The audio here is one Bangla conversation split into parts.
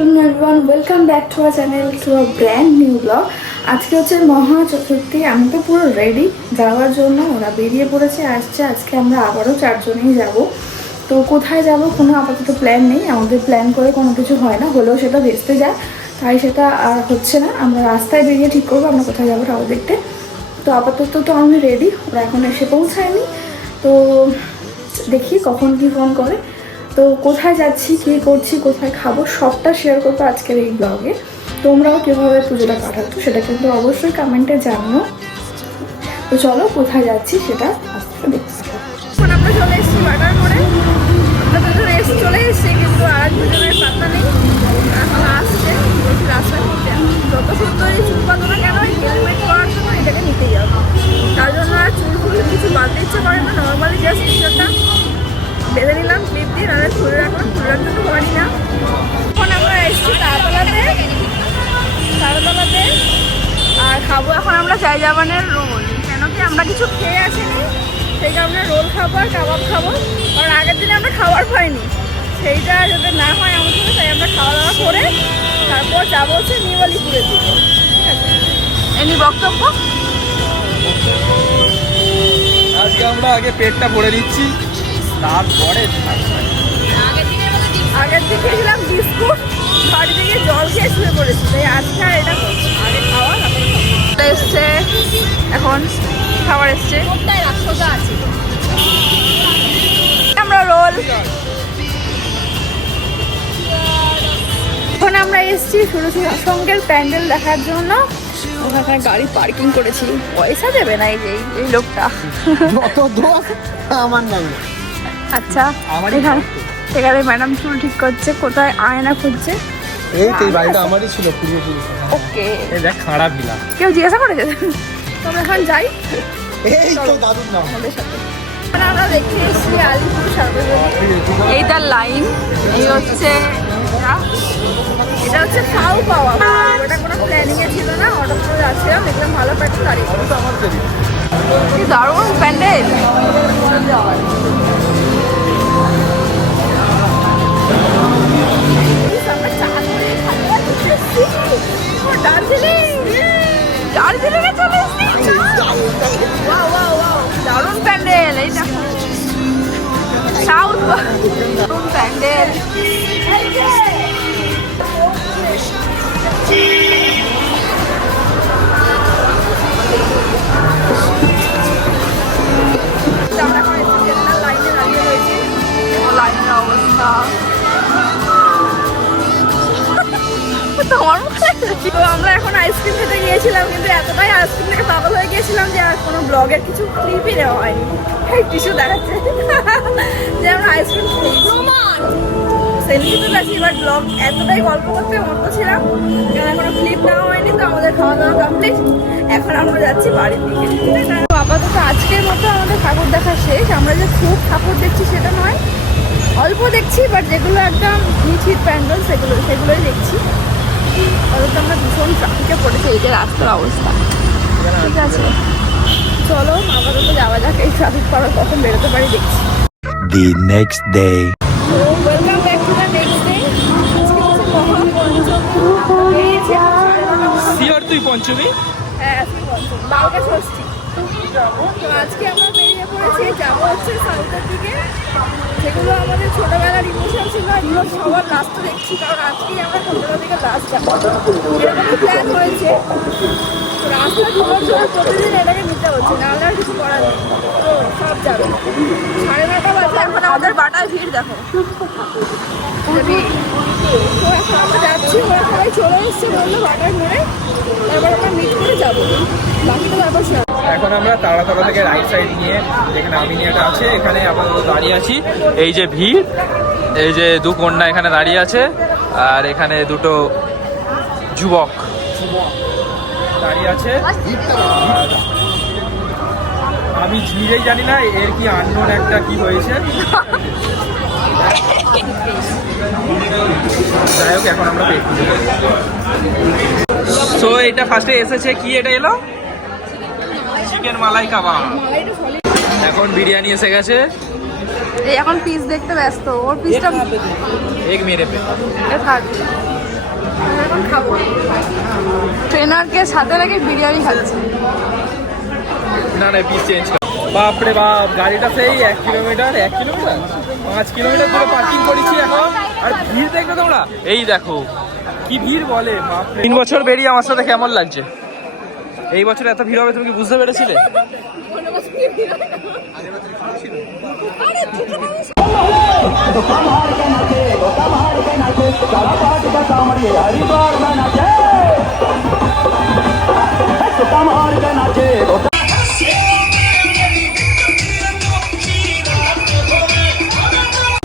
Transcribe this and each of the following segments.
Afternoon everyone, welcome back to our channel to a brand new blog. আজকে হচ্ছে মহা চতুর্থী। আমি তো পুরো রেডি যাওয়ার জন্য, ওরা বেরিয়ে পড়েছে, আসছে। আজকে আমরা আবারও চারজনেই যাব। তো কোথায় যাব কোনো আপাতত প্ল্যান নেই, আমাদের প্ল্যান করে কোনো কিছু হয় না, হলেও সেটা ভেস্তে যায়, তাই সেটা আর হচ্ছে না। আমরা রাস্তায় বেরিয়ে ঠিক করবো আমরা কোথায় যাবো তাও দেখতে। তো আপাতত তো আমি রেডি, ওরা এখন এসে পৌঁছায়নি। তো দেখি কখন কি ফোন করে। তো কোথায় যাচ্ছি, কী করছি, কোথায় খাবো, সবটা শেয়ার করবো আজকের এই ব্লগে। তোমরাও কীভাবে পুজোটা কাটাচ্ছ সেটা কিন্তু অবশ্যই কমেন্টে জানিও। তো চলো কোথায় যাচ্ছি সেটা আজকে দেখছি। এখন আমরা চলে এসেছি বাটার মোড়ে। আমরা দুজন চলে এসেছি, কিন্তু আর দুজনের পাত্তা নেই। এখন আসছে রাস্তার মধ্যে, যত সুন্দরই চুল পাতো না কেন, হেলমেট করার জন্য এটাকে নিতেই যাবো। তার জন্য আর চুলগুলো কিছু বাঁধতে ইচ্ছে করে না, নর্মালি জাস্ট টি-শার্টটা বেঁধে নিলাম ক্লিপ দিয়ে, নাহলে খুলে রাখলাম, খুলে রাখতে তো পারি না। এখন আমরা এসেছি তারাতলাতে, আর খাবো এখন আমরা চাইজাবানের রোল। কেন কি আমরা কিছু খেয়ে আসিনি, সেই কারণে রোল খাবো আর কাবাব খাবো। কারণ আগের দিনে আমরা খাবার পাইনি, সেইটা যাতে না হয় আমার জন্য, তাই আমরা খাওয়া দাওয়া করে তারপর যাবো হচ্ছে নিউ আলিপুরের দিকে। ঠিক আছে, এনি বক্তব্য। আজকে আমরা আগে পেটটা ভরে দিচ্ছি, তারপরে আগের দিকে খেয়েছিলাম বিস্কুট, বাড়ি থেকে জল খেয়ে শুয়ে পড়েছি, তাই আজকে আর এটা করছি। আগে খাওয়া এসছে, এখন খাবার এসছে, আমরা রোল। এখন আমরা এসছি সুরসুরা সঙ্গের প্যান্ডেল দেখার জন্য। ওখানে গাড়ি পার্কিং করেছি, পয়সা দেবে না এই লোকটা। আমার নামে। আচ্ছা, এখানে ম্যাডাম চুল ঠিক করছে, কোথায় আয়না খুঁজছে। এই তো এই বাড়িটা আমারই ছিল পূর্বপুরুষ। ওকে, এই দেখ খাড়া ভিলা। কেউ জিজ্ঞাসা করেছে? তোমরা এখন যাই এই তো দাদুর নাম। আমাদের সাথে আমরা দেখে এসেছি আলিপুর সার্বজনীন। এই তার লাইন, এই হচ্ছে এটা হচ্ছে খাও পাওয়া। ওটা কোনো প্ল্যানিং এ ছিল না, অটো করে যাচ্ছিলাম, দেখলাম ভালো প্যান্ডেল, দাঁড়িয়ে কি দারুণ প্যান্ডেল। দার্জিলিংয়ে চলে এসেছি, দারুণ প্যান্ডেল। এই দেখো সাউথ, দারুণ প্যান্ডেল। আমরা এখন লাইনে দাঁড়িয়ে রয়েছি, লাইনের অবস্থা তোমার মুখে। তো আমরা এখন আইসক্রিম খেতে গিয়েছিলাম, কিন্তু এতটাই আইসক্রিম থেকে পাগল হয়ে গিয়েছিলাম যে আর কোনো ব্লগের কিছু ক্লিপই নেওয়া হয়নি। টিস্যু দেখাচ্ছে যে আমরা আইসক্রিম সেলফি তুলেছি, বাট ব্লগ এতটাই গল্প করতে মতো ছিলাম, কারণ কোনো ক্লিপ নেওয়া হয়নি। তো আমাদের খাওয়া দাওয়া কমপ্লিট, এখন আমরা যাচ্ছি বাড়ির দিকে। আপাতত আজকের মতো আমাদের ঠাকুর দেখা শেষ। আমরা যে খুব ঠাকুর দেখছি সেটা নয়, অল্প দেখছি, বাট যেগুলো একদম নিচিত প্যান্ডেল সেগুলোই দেখছি। অথচ আমরা ভীষণ ট্রাফিকে পড়েছি, এই যে রাস্তার অবস্থা। ঠিক আছে, চলো আপাতত যাওয়া যাক, এই ট্রাফিক পাড়া কখন বেরোতে পারি দেখছি। The next day. Welcome back to the next day. আজকে হচ্ছে মহাপঞ্চমী। সিওর তুই পঞ্চমী? হ্যাঁ, আজকে পঞ্চমী, বারোটা ষষ্ঠী। তো আজকে আমরা বেরিয়ে পড়েছি, যাবো হচ্ছে সাউথের দিকে। যেগুলো আমাদের ছোটবেলার ইমোশন ছিল, এগুলো সবার লাস্টে দেখছি, কারণ আজকেই আমরা কলকাতা থেকে লাস্ট যাবো, এরকমই প্ল্যান হয়েছে। রাস্তা ঘুমার জন্য প্রতিদিন এটাকে নিতে হচ্ছে, নাহলে আর কিছু করার নেই। তো সব যাবে 9:30 বাজে, এখন আমাদের বাটায় ভিড় দেখো। তো এখন আমরা যাচ্ছি, ওরা সবাই চলে এসছে বললো বাটায় ঘুরে, এবার আমরা মিট করে যাবো, বাকিটা ব্যাপার সব। এখন আমরা তারাতলা থেকে রাইট সাইড নিয়ে যেখানে আমিনিয়াটা আছে, এখানে আপাতত দাঁড়িয়ে আছি। এই যে ভিড়, এই যে দু কন্যা এখানে দাঁড়িয়ে আছে, আর এখানে দুটো যুবক দাঁড়িয়ে আছে। আর আমি নিজেই জানি না এর কি আননোন একটা কি হয়েছে। যাই হোক, এখন আমরা পেট পুজো করবো। সো এটা ফার্স্টে এসেছে কি, এটা এলো চিকেন মালাই কাবাব। এখন বিরিয়ানি এসে গেছে, এই এখন পিস দেখতে ব্যস্ত, ওর পিসটা এক মেরে পে থাক। এখন খাবো। ট্রেনারকে সাথে রেখে বিরিয়ানি খাচ্ছে। না না পিস চেঞ্জ কর। বাপরে বাপ, গাড়িটা সেই 1 কিলোমিটার 5 কিলোমিটার দূরে পার্কিং করেছি এখন। আর ভিড় দেখবে তোমরা, এই দেখো কি ভিড় বলে বাপরে। 3 বছর বেরিয়ে আমার সাথে কেমন লাগছে? এই বছর এত ভিড় হবে তুমি কি বুঝতে পেরেছিলে?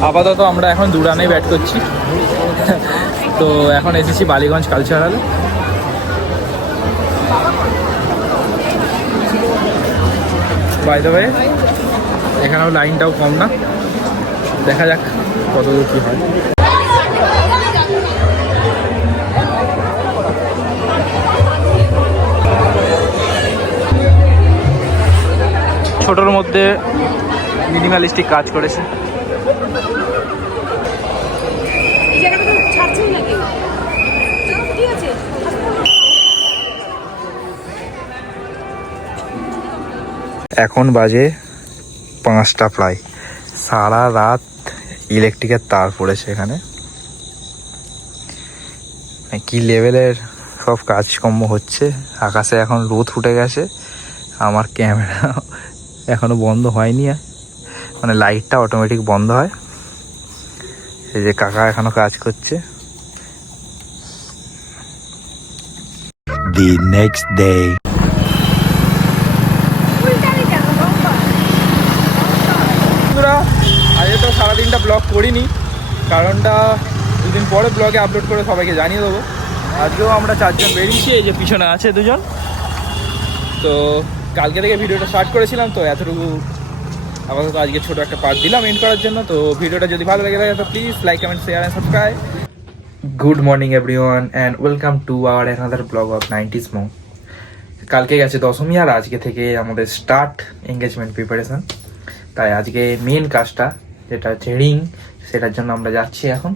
আপাতত আমরা এখন দুরানেই ব্যাট করছি। তো এখন এসেছি বালিগঞ্জ কালচারালে। বাই দ্য ওয়ে এখানেও লাইনটাও কম না, দেখা যাক কত দূর কী হয়। ছোটোর মধ্যে মিনিমালিস্টিক কাজ করেছে। এখন বাজে 5টা প্রায়। সারা রাত ইলেকট্রিকের তার পড়েছে এখানে। কি লেভেলের সব কাজকর্ম হচ্ছে। আকাশে এখন রোদ ফুটে গেছে। আমার ক্যামেরা এখনো বন্ধ হয়নি, মানে লাইটটা অটোমেটিক বন্ধ হয়। এই যে কাকা এখনো কাজ করছে। The next day. আজকে তো সারাদিনটা ব্লগ করিনি, কারণটা দুদিন পরে ব্লগে আপলোড করে সবাইকে জানিয়ে দেবো। আজকেও আমরা 4 জন বেরিয়েছি, এই যে পিছনে আছে 2 জন। তো কালকে থেকে ভিডিওটা স্টার্ট করেছিলাম, তো এতটুকু আপাতত আজকে ছোটো একটা পার্ট দিলাম এন্ড করার জন্য। তো ভিডিওটা যদি ভালো লেগে থাকে তো please like comment share and subscribe. Good morning everyone and welcome to our another blog of 90s মং। কালকে গেছে দশমী আর আজকে থেকে আমাদের স্টার্ট এঙ্গেজমেন্ট প্রিপারেশন। তাই আজকে মেন কাজটা যেটা হচ্ছে রিং, সেটার জন্য আমরা যাচ্ছি এখন।